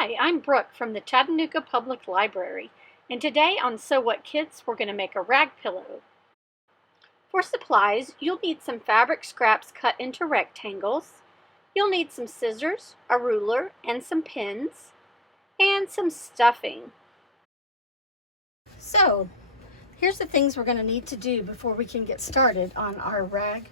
Hi, I'm Brooke from the Chattanooga Public Library, and today on So What Kids, we're going to make a rag pillow. For supplies, you'll need some fabric scraps cut into rectangles. You'll need some scissors, a ruler, and some pins, and some stuffing. So, here's the things we're going to need to do before we can get started on our rag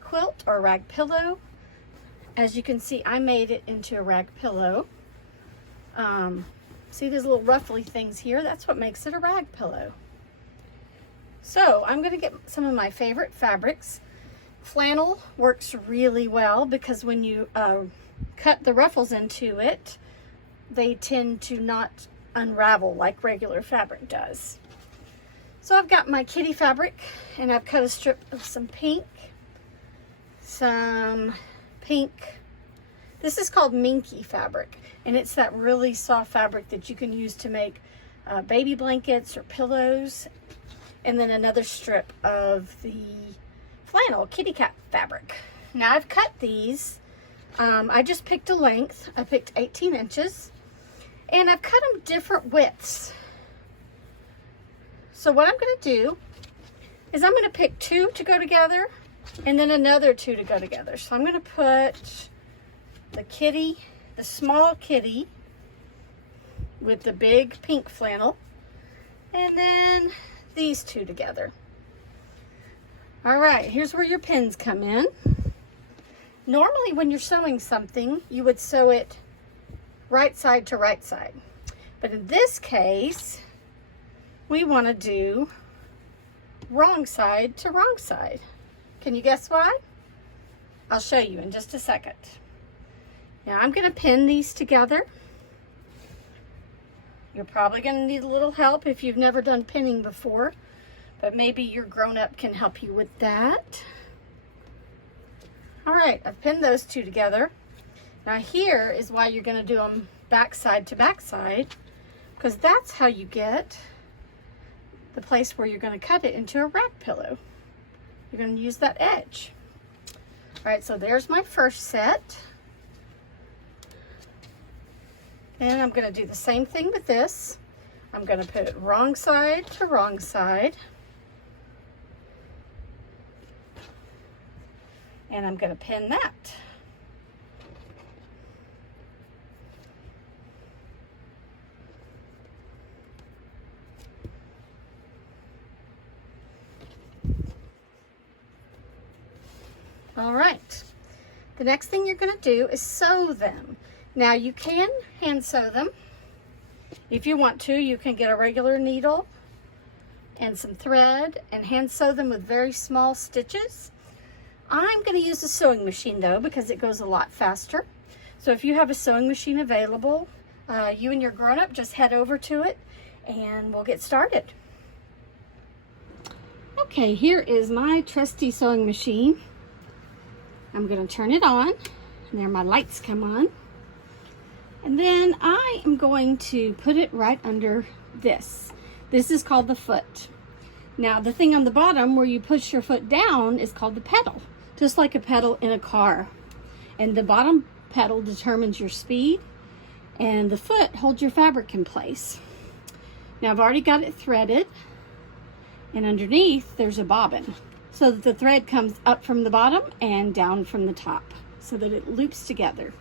quilt or rag pillow. As you can see, I made it into a rag pillow. See these little ruffly things here? That's what makes it a rag pillow. So I'm going to get some of my favorite fabrics. Flannel works really well because when you cut the ruffles into it, they tend to not unravel like regular fabric does. So I've got my kitty fabric, and I've cut a strip of some pink. This is called minky fabric, and it's that really soft fabric that you can use to make baby blankets or pillows. And then another strip of the flannel kitty cat fabric. Now I've cut these. I just picked a length. I picked 18 inches, and I've cut them different widths. So what I'm going to do is I'm going to pick 2 to go together, and then another 2 to go together. So I'm going to put the small kitty with the big pink flannel, and then these 2 together. All right, here's where your pins come in. Normally when you're sewing something, you would sew it right side to right side. But in this case, we want to do wrong side to wrong side. Can you guess why? I'll show you in just a second. Now I'm going to pin these together. You're probably going to need a little help if you've never done pinning before, but maybe your grown-up can help you with that. All right, I've pinned those 2 together. Now here is why you're going to do them backside to backside, because that's how you get the place where you're going to cut it into a rag pillow. You're going to use that edge. All right, so there's my first set. And I'm going to do the same thing with this. I'm going to put it wrong side to wrong side. And I'm going to pin that. All right. The next thing you're going to do is sew them. Now you can hand sew them. If you want to, you can get a regular needle and some thread and hand sew them with very small stitches. I'm going to use a sewing machine though, because it goes a lot faster. So if you have a sewing machine available, you and your grown-up just head over to it and we'll get started. Okay, here is my trusty sewing machine. I'm going to turn it on, and there my lights come on. And then I am going to put it right under this. This is called the foot. Now the thing on the bottom where you push your foot down is called the pedal, just like a pedal in a car. And the bottom pedal determines your speed, and the foot holds your fabric in place. Now I've already got it threaded, and underneath there's a bobbin, so that the thread comes up from the bottom and down from the top, so that it loops together.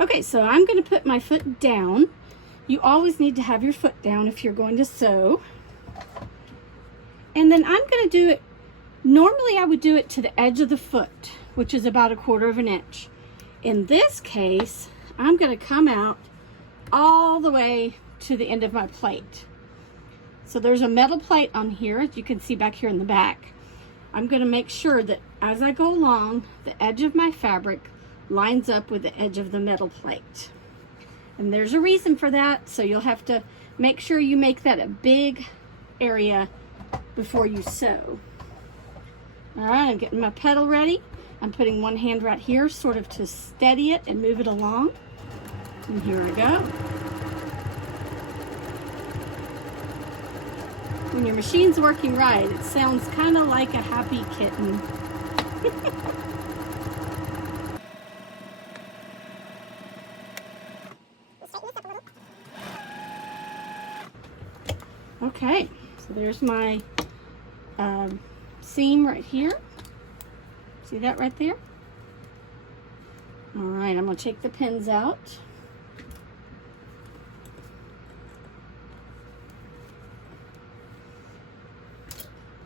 Okay, so I'm going to put my foot down. You always need to have your foot down if you're going to sew. And then I'm going to do it, normally I would do it to the edge of the foot, which is about 1/4 inch. In this case, I'm going to come out all the way to the end of my plate. So there's a metal plate on here, as you can see back here in the back. I'm going to make sure that as I go along, the edge of my fabric lines up with the edge of the metal plate. And there's a reason for that, so you'll have to make sure you make that a big area before you sew. All right, I'm getting my pedal ready. I'm putting one hand right here sort of to steady it and move it along. And here I go. When your machine's working right, it sounds kind of like a happy kitten. Straighten this up Okay, so there's my seam right here. See that right there? All right, I'm gonna take the pins out.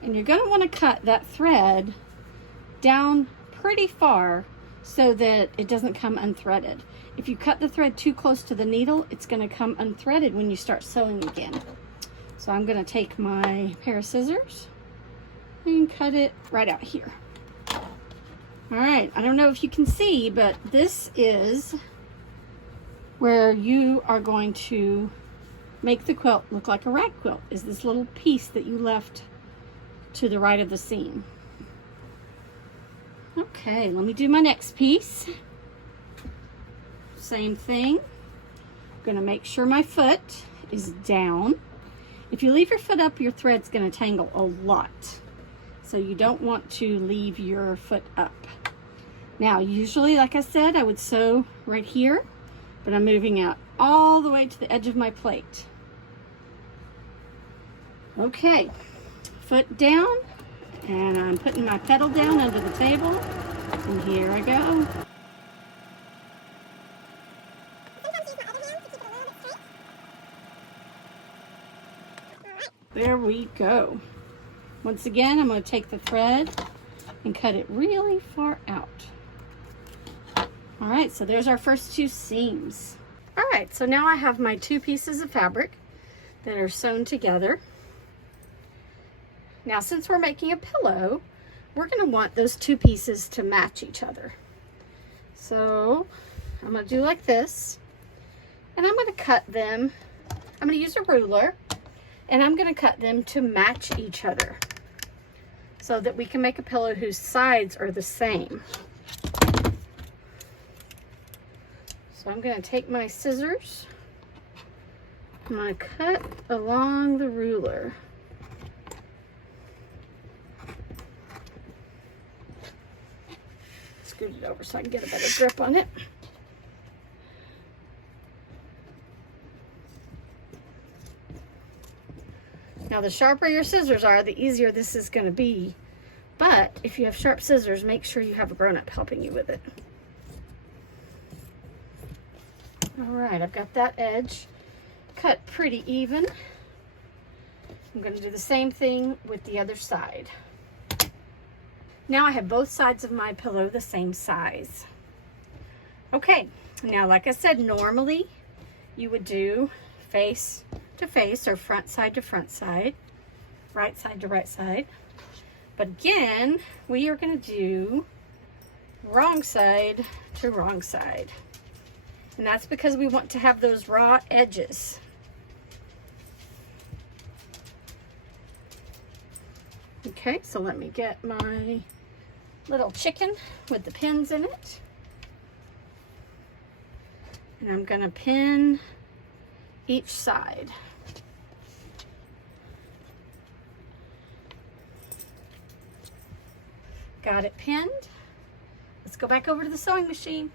And you're gonna wanna cut that thread down pretty far so that it doesn't come unthreaded. If you cut the thread too close to the needle, it's gonna come unthreaded when you start sewing again. So I'm gonna take my pair of scissors and cut it right out here. All right, I don't know if you can see, but this is where you are going to make the quilt look like a rag quilt, is this little piece that you left to the right of the seam. Okay, let me do my next piece. Same thing. I'm gonna make sure my foot is down. If you leave your foot up, your thread's gonna tangle a lot. So you don't want to leave your foot up. Now, usually, like I said, I would sew right here, but I'm moving out all the way to the edge of my plate. Okay, foot down, and I'm putting my pedal down under the table, and here I go. There we go. Once again, I'm going to take the thread and cut it really far out. All right, so there's our first two seams. All right, so now I have my two pieces of fabric that are sewn together. Now, since we're making a pillow, we're going to want those two pieces to match each other. So I'm going to do like this, and I'm going to cut them. I'm going to use a ruler, and I'm going to cut them to match each other so that we can make a pillow whose sides are the same. So I'm going to take my scissors. I'm going to cut along the ruler. Scoot it over so I can get a better grip on it. Now, the sharper your scissors are, the easier this is going to be. But if you have sharp scissors, make sure you have a grown-up helping you with it. All right, I've got that edge cut pretty even. I'm going to do the same thing with the other side. Now I have both sides of my pillow the same size. Okay, now like I said, normally you would do face to face or front side to front side, right side to right side. But again, we are going to do wrong side to wrong side. And that's because we want to have those raw edges. Okay, so let me get my little chicken with the pins in it. And I'm going to pin each side. Got it pinned. Let's go back over to the sewing machine.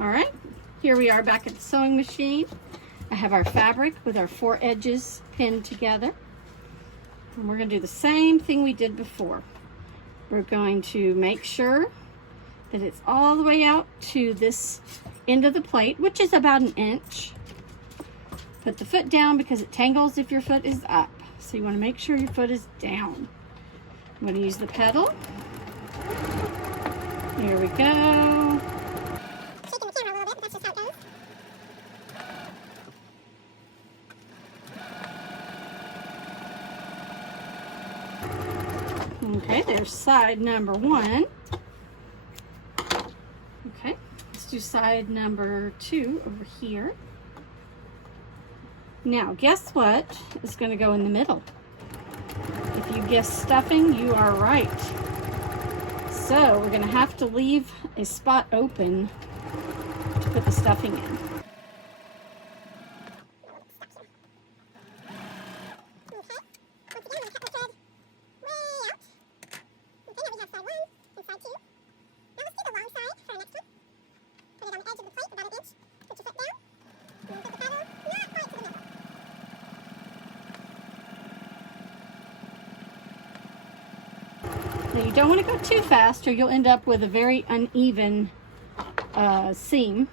All right, here we are back at the sewing machine. I have our fabric with our 4 edges pinned together. And we're going to do the same thing we did before. We're going to make sure that it's all the way out to this end of the plate, which is about 1 inch. Put the foot down because it tangles if your foot is up. So you want to make sure your foot is down. I'm going to use the pedal. Here we go. Shaking the camera a little bit, but that's just how it goes. Okay, there's side number 1. Okay, let's do side number 2 over here. Now, guess what is going to go in the middle? If you guessed stuffing, you are right. So we're going to have to leave a spot open to put the stuffing in. Now you don't want to go too fast or you'll end up with a very uneven seam.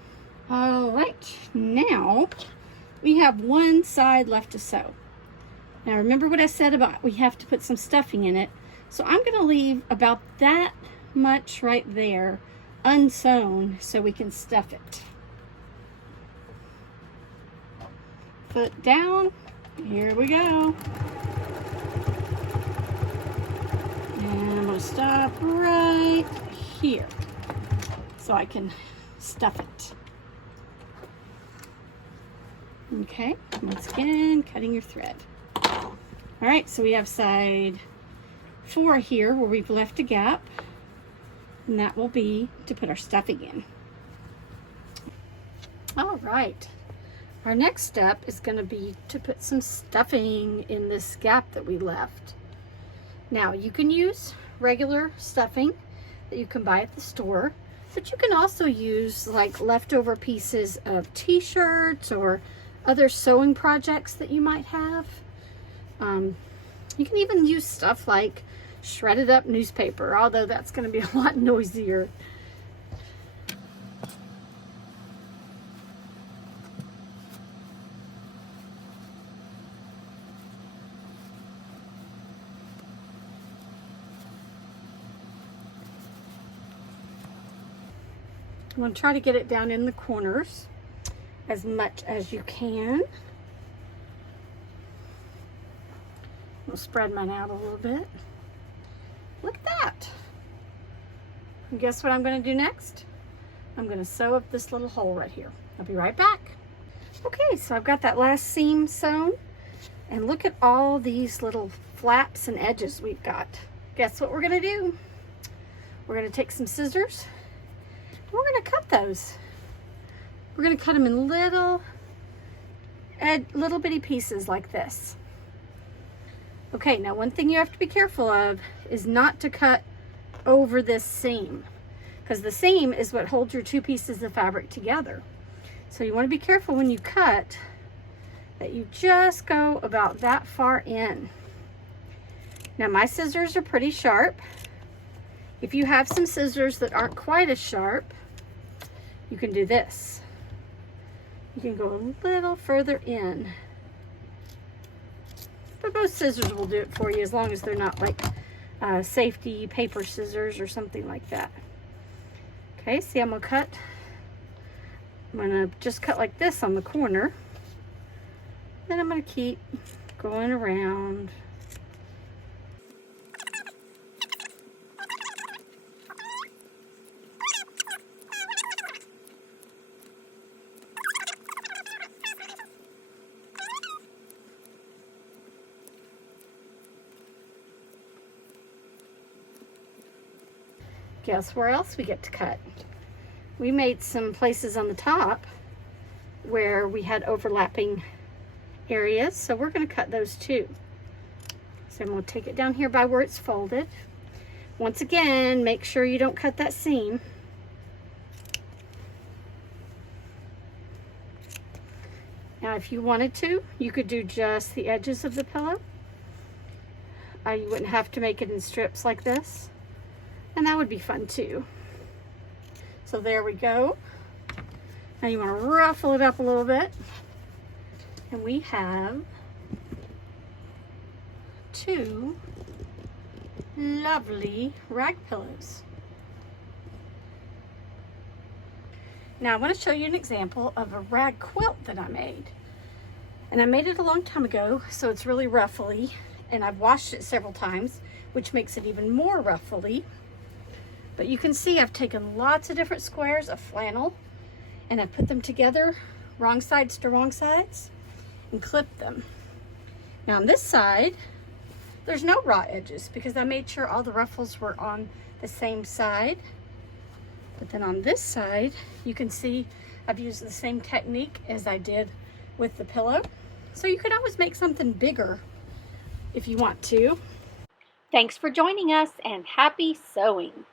All right, now we have one side left to sew. Now remember what I said about we have to put some stuffing in it. So I'm going to leave about that much right there unsewn so we can stuff it. Foot down, here we go. And I'm going to stop right here so I can stuff it. Okay, once again, cutting your thread. All right, so we have side 4 here where we've left a gap, and that will be to put our stuffing in. All right, our next step is going to be to put some stuffing in this gap that we left. Now you can use regular stuffing that you can buy at the store, but you can also use like leftover pieces of t-shirts or other sewing projects that you might have. You can even use stuff like shredded up newspaper, although that's going to be a lot noisier. I'm going to try to get it down in the corners as much as you can. We'll spread mine out a little bit. Look at that. And guess what I'm going to do next? I'm going to sew up this little hole right here. I'll be right back. Okay, so I've got that last seam sewn. And look at all these little flaps and edges we've got. Guess what we're going to do? We're going to take some scissors. And we're going to cut those. We're going to cut them in little bitty pieces like this. Okay, now one thing you have to be careful of is not to cut over this seam, because the seam is what holds your two pieces of fabric together. So you want to be careful when you cut that you just go about that far in. Now my scissors are pretty sharp. If you have some scissors that aren't quite as sharp, you can do this. You can go a little further in. But most scissors will do it for you as long as they're not like safety paper scissors or something like that. Okay, see, I'm going to just cut like this on the corner. Then I'm going to keep going around. Guess where else we get to cut? We made some places on the top where we had overlapping areas, so we're going to cut those too. So I'm going to take it down here by where it's folded. Once again, make sure you don't cut that seam. Now if you wanted to, you could do just the edges of the pillow. You wouldn't have to make it in strips like this. And that would be fun too. So there we go. Now you want to ruffle it up a little bit. And we have 2 lovely rag pillows. Now I want to show you an example of a rag quilt that I made. And I made it a long time ago, so it's really ruffly. And I've washed it several times, which makes it even more ruffly. But you can see I've taken lots of different squares of flannel and I put them together, wrong sides to wrong sides, and clipped them. Now on this side, there's no raw edges because I made sure all the ruffles were on the same side. But then on this side, you can see I've used the same technique as I did with the pillow. So you could always make something bigger if you want to. Thanks for joining us and happy sewing.